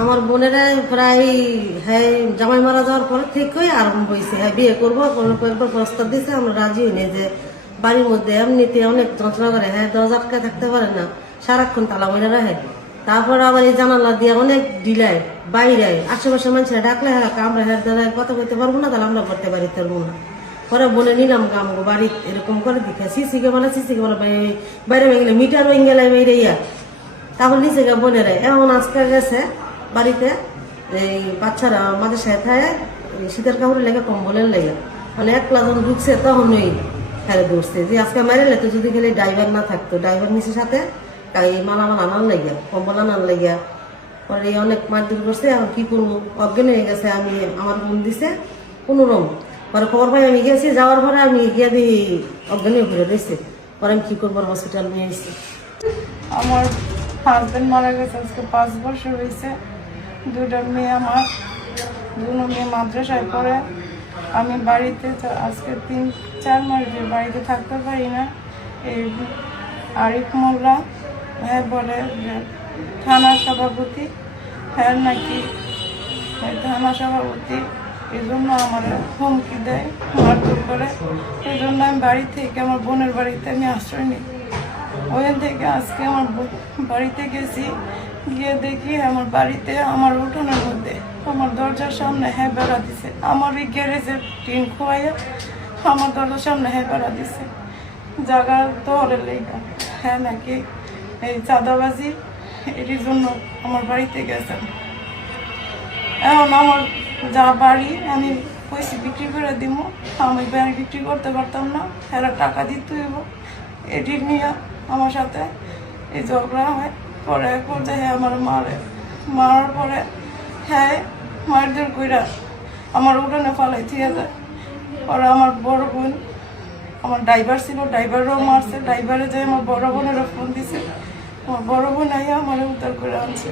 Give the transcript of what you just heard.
আমার বোনেরা প্রায় হ্যাঁ জামাই মারা যাওয়ার পর থেকেই আরম্ভ হয়েছে। হ্যাঁ বিয়ে করব, কোনো কয়েকবার প্রস্তাব দিছে, আমরা রাজি হইনি যে বাড়ির মধ্যে এমনিতে অনেক যন্ত্রণা করে হ্যাঁ দরজা আটকে থাকতে পারে না, সারাক্ষণ তালা মনে রাখে। তারপর আবার এই জানালা দিয়ে অনেক ডিলায় বাইরে আশেপাশে মানুষেরা ডাকলে হ্যাঁ আমরা হ্যাঁ দ্বারা কথা কইতে পারব না, তাহলে আমরা করতে পারি পারব না। পরে বলে নিলাম গামগো বাড়ি, এরকম করে দিকে সিসি ক্যামেরা সিসি ক্যামেরা, বাইরে গেলে, মিটার হয়ে গেলে বাইরে ইয়া। তারপর নিচে গিয়ে বলে রে এমন আজকে গেছে বাড়িতে এই বাচ্চারা আমাদের সাথে শীতের কাপড়ে লেগে কম্বলের লেগে। মানে একলা যখন ঢুকছে তখনই ফেলে দৌড়ছে যে আজকে মেরে লেতো, যদি গেলে ড্রাইভার না থাকতো, ড্রাইভার নিচে সাথে, তাই মালামাল আনার লেগে, কম্বল আনার লেগে। পরে অনেক মারধর করছে, এখন কি করব? অজ্ঞান হয়ে গেছে, আমি, আমার রুম দিছে, কোনো রুম। পরে খবর পাই আমি গেছি যাওয়ার পরে আমি গিয়ে দিই অজ্ঞান হয়ে ঘুরে রয়েছে। পরে আমি কি করব হসপিটাল নিয়ে এসেছি আমার হাজবেন্ড মারা গেছে, আজকে পাঁচ বছর হয়েছে। দুটা মেয়ে আমার দুটো মেয়ে মাদ্রাসায় পড়ে। আমি বাড়িতে আজকে তিন, চার মাস যে বাড়িতে থাকতে পারি না। এই আরিফ মোল্লা হ্যাঁ বলে যে থানার সভাপতি। হ্যাঁ নাকি? থানা সভাপতি এই জন্য আমার হুমকি দেয়, মারধর করে। এই জন্য আমি বাড়ি থেকে, আমার বোনের বাড়িতে আমি আশ্রয় নিই। ওখান থেকে আজকে আমার বাড়িতে গেছি। গিয়ে দেখি আমার বাড়িতে, আমার উঠোনের মধ্যে, আমার দরজার সামনে হ্যাঁ বেড়া দিছে। আমার এই গ্যারেজের টিন খোয়াইয়া আমার দরজার সামনে হ্যাঁ বেড়া দিছে। জায়গা দরের লেগা। হ্যাঁ নাকি? এই চাঁদাবাজি, এটির জন্য আমার বাড়িতে গেছেন। এখন আমার যা বাড়ি, আমি পয়সা বিক্রি করে দিব আমি ব্যাংক বিক্রি করতে পারতাম না। এরা টাকা দিতে হইব। এটি নিয়ে আমার সাথে এই ঝগড়া হয়। পরে। বলতে হ্যাঁ আমার মারে। মারার পরে হ্যাঁ মারধর কইরা আমার উঠানে ফালাই থিয়ে যায়। পরে আমার বড় বোন, আমার ড্রাইভার ছিল, ড্রাইভারও মারছে। ড্রাইভারে যে আমার বড় বোনেরও ফোন দিছে। আমার বড় বোন আইয়া আমার উদ্ধার করে আনছে।